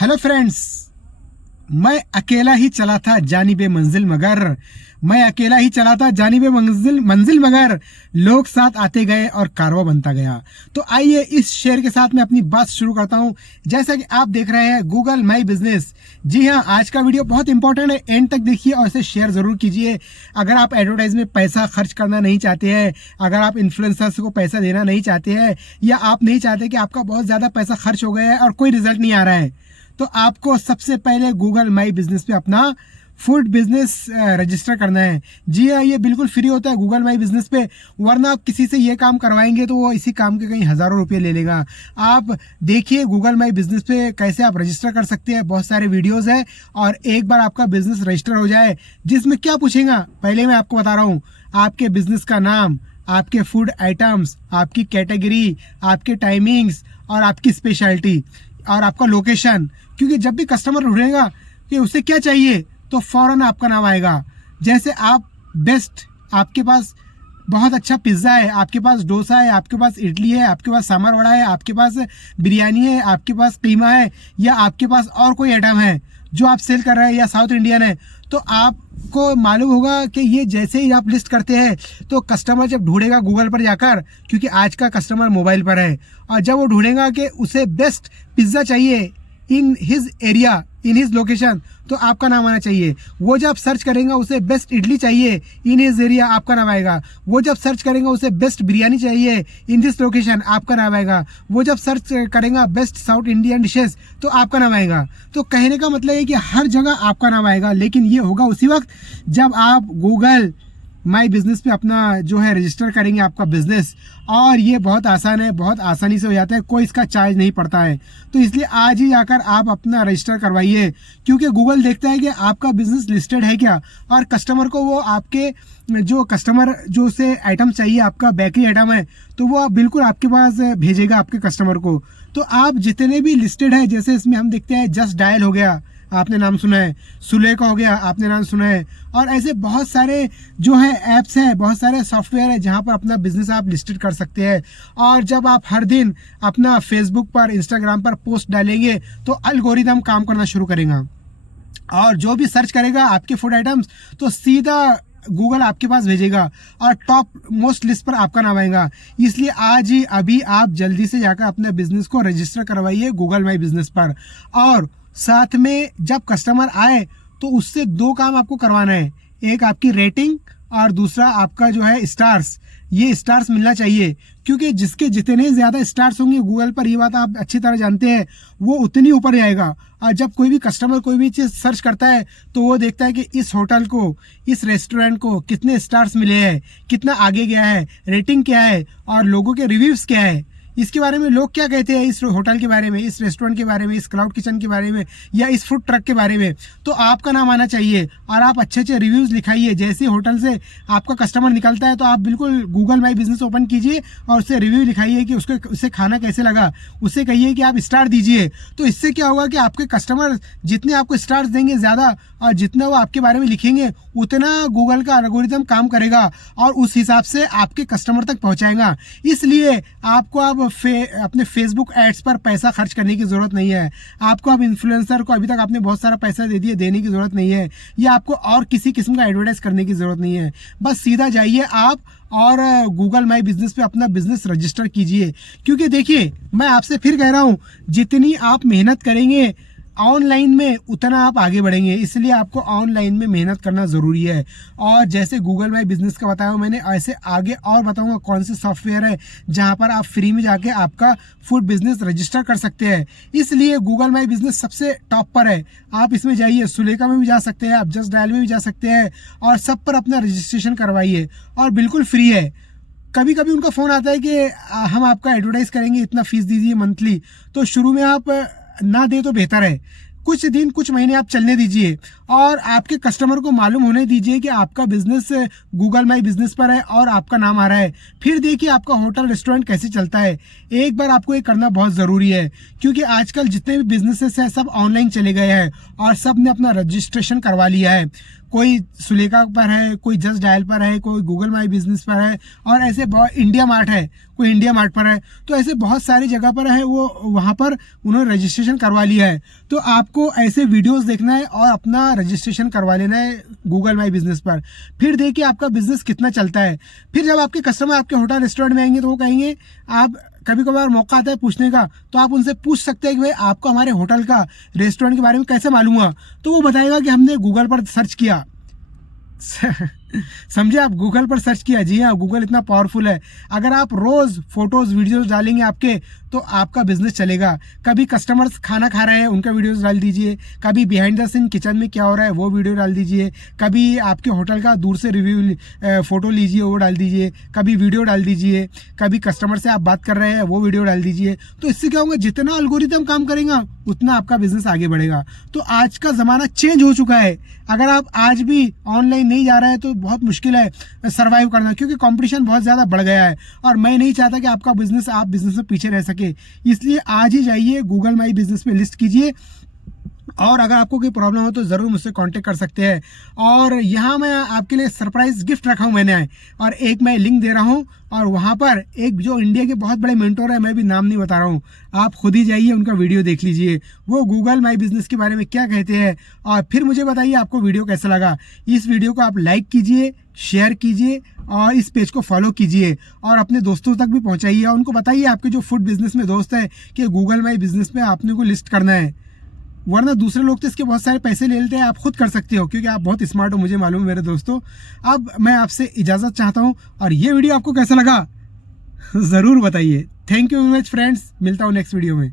Hello friends, मैं अकेला ही चला था जानिबे मंजिल मगर मगर लोग साथ आते गए और कारवा बनता गया। तो आइए इस शेर के साथ मैं अपनी बात शुरू करता हूं। जैसा कि आप देख रहे हैं गूगल माई बिजनेस। जी हाँ, आज का वीडियो बहुत इंपॉर्टेंट है, एंड तक देखिए और इसे शेयर जरूर कीजिए। अगर आप एडवर्टाइज में पैसा खर्च करना नहीं चाहते हैं, अगर आप इन्फ्लुएंसर्स को पैसा देना नहीं चाहते हैं, या आप नहीं चाहते कि आपका बहुत ज्यादा पैसा खर्च हो गया है और कोई रिजल्ट नहीं आ रहा है, तो आपको सबसे पहले गूगल माई बिजनेस पे अपना फूड बिजनेस रजिस्टर करना है। जी हाँ, ये बिल्कुल फ्री होता है गूगल माई बिजनेस पे, वरना आप किसी से ये काम करवाएंगे तो वो इसी काम के कहीं हजारों रुपये ले लेगा। आप देखिए गूगल माई बिजनेस पे कैसे आप रजिस्टर कर सकते हैं, बहुत सारे वीडियोस है। और एक बार आपका बिजनेस रजिस्टर हो जाए, जिसमें क्या पूछेगा पहले मैं आपको बता रहा हूँ, आपके बिजनेस का नाम, आपके फूड आइटम्स, आपकी कैटेगरी, आपके टाइमिंग्स और आपकी स्पेशलिटी और आपका लोकेशन। क्योंकि जब भी कस्टमर ढूंढेगा कि उसे क्या चाहिए तो फौरन आपका नाम आएगा। जैसे आप बेस्ट, आपके पास बहुत अच्छा पिज्ज़ा है, आपके पास डोसा है, आपके पास इडली है, आपके पास सांभर वड़ा है, आपके पास बिरयानी है, आपके पास कीमा है, या आपके पास और कोई आइटम है जो आप सेल कर रहे हैं, या साउथ इंडियन है, तो आपको मालूम होगा कि ये जैसे ही आप लिस्ट करते हैं तो कस्टमर जब ढूंढेगा गूगल पर जाकर, क्योंकि आज का कस्टमर मोबाइल पर है, और जब वो ढूंढेगा कि उसे बेस्ट पिज्ज़ा चाहिए in his area, in his location, तो आपका नाम आना चाहिए। वो जब सर्च करेंगे उसे बेस्ट इडली चाहिए इन हिज एरिया, आपका नाम आएगा। वो जब सर्च करेंगे उसे बेस्ट बिरयानी चाहिए इन दिस लोकेशन, आपका नाम आएगा। वो जब सर्च करेंगे बेस्ट साउथ इंडियन डिशेस, तो आपका नाम आएगा। तो कहने का मतलब है कि हर जगह आपका नाम आएगा, लेकिन ये होगा उसी वक्त जब आप गूगल माई बिजनेस पे अपना जो है रजिस्टर करेंगे आपका बिजनेस। और ये बहुत आसान है, बहुत आसानी से हो जाता है, कोई इसका चार्ज नहीं पड़ता है। तो इसलिए आज ही जाकर आप अपना रजिस्टर करवाइए, क्योंकि गूगल देखता है कि आपका बिजनेस लिस्टेड है क्या, और कस्टमर को वो आपके जो कस्टमर जो उसे आइटम चाहिए, आपका बेकरी आइटम है, तो वो बिल्कुल आपके पास भेजेगा आपके कस्टमर को। तो आप जितने भी लिस्टेड है, जैसे इसमें हम देखते हैं जस्ट डायल हो गया, आपने नाम सुना है, सुलेखा हो गया, आपने नाम सुना है, और ऐसे बहुत सारे जो है ऐप्स हैं, बहुत सारे सॉफ्टवेयर है जहां पर अपना बिजनेस आप लिस्टेड कर सकते हैं। और जब आप हर दिन अपना फेसबुक पर, इंस्टाग्राम पर पोस्ट डालेंगे तो एल्गोरिदम काम करना शुरू करेगा, और जो भी सर्च करेगा आपके फूड आइटम्स तो सीधा गूगल आपके पास भेजेगा और टॉप मोस्ट लिस्ट पर आपका नाम आएगा। इसलिए आज ही अभी आप जल्दी से जाकर अपने बिजनेस को रजिस्टर करवाइए गूगल माई बिजनेस पर। और साथ में जब कस्टमर आए तो उससे दो काम आपको करवाना है, एक आपकी रेटिंग और दूसरा आपका जो है स्टार्स। ये स्टार्स मिलना चाहिए, क्योंकि जिसके जितने ज्यादा स्टार्स होंगे गूगल पर, ये बात आप अच्छी तरह जानते हैं, वो उतनी ऊपर जाएगा। और जब कोई भी कस्टमर कोई भी चीज सर्च करता है तो वो देखता है कि इस होटल को, इस रेस्टोरेंट को कितने स्टार्स मिले हैं, कितना आगे गया है, रेटिंग क्या है, और लोगों के रिव्यूज क्या है, इसके बारे में लोग क्या कहते हैं, इस होटल के बारे में, इस रेस्टोरेंट के बारे में, इस क्लाउड किचन के बारे में, या इस फूड ट्रक के बारे में। तो आपका नाम आना चाहिए और आप अच्छे अच्छे रिव्यूज लिखाइए। जैसे होटल से आपका कस्टमर निकलता है तो आप बिल्कुल गूगल माई बिजनेस ओपन कीजिए और उससे रिव्यू लिखाइए कि उसे खाना कैसे लगा, उससे कहिए कि आप स्टार दीजिए। तो इससे क्या होगा कि आपके कस्टमर जितने आपको स्टार्स देंगे ज्यादा, और जितना वो आपके बारे में लिखेंगे, उतना गूगल का एल्गोरिथम काम करेगा और उस हिसाब से आपके कस्टमर तक पहुंचाएगा। इसलिए आपको अब अपने फेसबुक एड्स पर पैसा खर्च करने की जरूरत नहीं है। आपको अब इन्फ्लुएंसर को, अभी तक आपने बहुत सारा पैसा दे दिया, देने की जरूरत नहीं है, या आपको और किसी किस्म का एडवर्टाइज करने की जरूरत नहीं है। बस सीधा जाइए आप और गूगल माई बिजनेस पे अपना बिजनेस रजिस्टर कीजिए। क्योंकि देखिए, मैं आपसे फिर कह रहा हूं, जितनी आप मेहनत करेंगे ऑनलाइन में उतना आप आगे बढ़ेंगे। इसलिए आपको ऑनलाइन में मेहनत करना जरूरी है। और जैसे गूगल माई बिजनेस का बताया मैंने, ऐसे आगे और बताऊंगा कौन से सॉफ्टवेयर है जहां पर आप फ्री में जाके आपका फूड बिजनेस रजिस्टर कर सकते हैं। इसलिए गूगल माई बिजनेस सबसे टॉप पर है। आप इसमें जाइए, सुलेखा में भी जा सकते हैं, आप जस्ट डायल में भी जा सकते हैं, और सब पर अपना रजिस्ट्रेशन करवाइए, और बिल्कुल फ्री है। कभी कभी उनका फोन आता है कि हम आपका एडवर्टाइज करेंगे, इतना फीस दीजिए मंथली। तो शुरू में आप ना दे तो बेहतर है, कुछ दिन कुछ महीने आप चलने दीजिए और आपके कस्टमर को मालूम होने दीजिए कि आपका बिजनेस गूगल माई बिजनेस पर है और आपका नाम आ रहा है। फिर देखिए आपका होटल रेस्टोरेंट कैसे चलता है। एक बार आपको ये करना बहुत ज़रूरी है, क्योंकि आजकल जितने भी बिजनेसेस हैं सब ऑनलाइन चले गए हैं और सब ने अपना रजिस्ट्रेशन करवा लिया है। कोई सुलेखा पर है, कोई जस्ट डायल पर है, कोई गूगल माई बिजनेस पर है, और ऐसे बहुत इंडिया मार्ट है, कोई इंडिया मार्ट पर है। तो ऐसे बहुत सारी जगह पर है, वो वहाँ पर उन्होंने रजिस्ट्रेशन करवा लिया है। तो आपको ऐसे वीडियोस देखना है और अपना रजिस्ट्रेशन करवा लेना है गूगल माई बिजनेस पर। फिर देखिए आपका बिजनेस कितना चलता है। फिर जब आपके कस्टमर आपके होटल रेस्टोरेंट में आएंगे तो वो कहेंगे, आप कभी कभार मौका आता है पूछने का, तो आप उनसे पूछ सकते हैं कि भाई आपको हमारे होटल का, रेस्टोरेंट के बारे में कैसे मालूम हुआ। तो वो बताएगा कि हमने गूगल पर सर्च किया। समझे, आप गूगल पर सर्च किया। जी हाँ, गूगल इतना पावरफुल है। अगर आप रोज फोटोज वीडियोस डालेंगे आपके, तो आपका बिजनेस चलेगा। कभी कस्टमर्स खाना खा रहे हैं उनका वीडियोस डाल दीजिए, कभी बिहाइंड द सीन किचन में क्या हो रहा है वो वीडियो डाल दीजिए, कभी आपके होटल का दूर से रिव्यू फोटो लीजिए वो डाल दीजिए, कभी वीडियो डाल दीजिए, कभी कस्टमर से आप बात कर रहे हैं वो वीडियो डाल दीजिए। तो इससे क्या होगा, जितना एल्गोरिथम काम करेगा उतना आपका बिजनेस आगे बढ़ेगा। तो आज का ज़माना चेंज हो चुका है। अगर आप आज भी ऑनलाइन नहीं जा रहे हैं तो बहुत मुश्किल है सर्वाइव करना, क्योंकि कंपटीशन बहुत ज़्यादा बढ़ गया है। और मैं नहीं चाहता कि आपका बिजनेस, आप बिजनेस में पीछे रह सके। इसलिए आज ही जाइए गूगल माई बिजनेस में लिस्ट कीजिए, और अगर आपको कोई प्रॉब्लम हो तो ज़रूर मुझसे कांटेक्ट कर सकते हैं। और यहाँ मैं आपके लिए सरप्राइज गिफ्ट रखा हूँ मैंने, और एक मैं लिंक दे रहा हूँ, और वहाँ पर एक जो इंडिया के बहुत बड़े मेंटोर है, मैं भी नाम नहीं बता रहा हूँ, आप खुद ही जाइए उनका वीडियो देख लीजिए, वो गूगल माई बिजनेस के बारे में क्या कहते हैं, और फिर मुझे बताइए आपको वीडियो कैसा लगा। इस वीडियो को आप लाइक कीजिए, शेयर कीजिए, और इस पेज को फॉलो कीजिए, और अपने दोस्तों तक भी पहुँचाइए, और उनको बताइए आपके जो फूड बिजनेस में दोस्त है कि गूगल माई बिजनेस में आपने को लिस्ट करना है। वरना दूसरे लोग तो इसके बहुत सारे पैसे ले लेते हैं, आप खुद कर सकते हो, क्योंकि आप बहुत स्मार्ट हो, मुझे मालूम है मेरे दोस्तों। अब मैं आपसे इजाज़त चाहता हूँ, और ये वीडियो आपको कैसा लगा ज़रूर बताइए। Thank you very much friends, मिलता हूँ नेक्स्ट वीडियो में।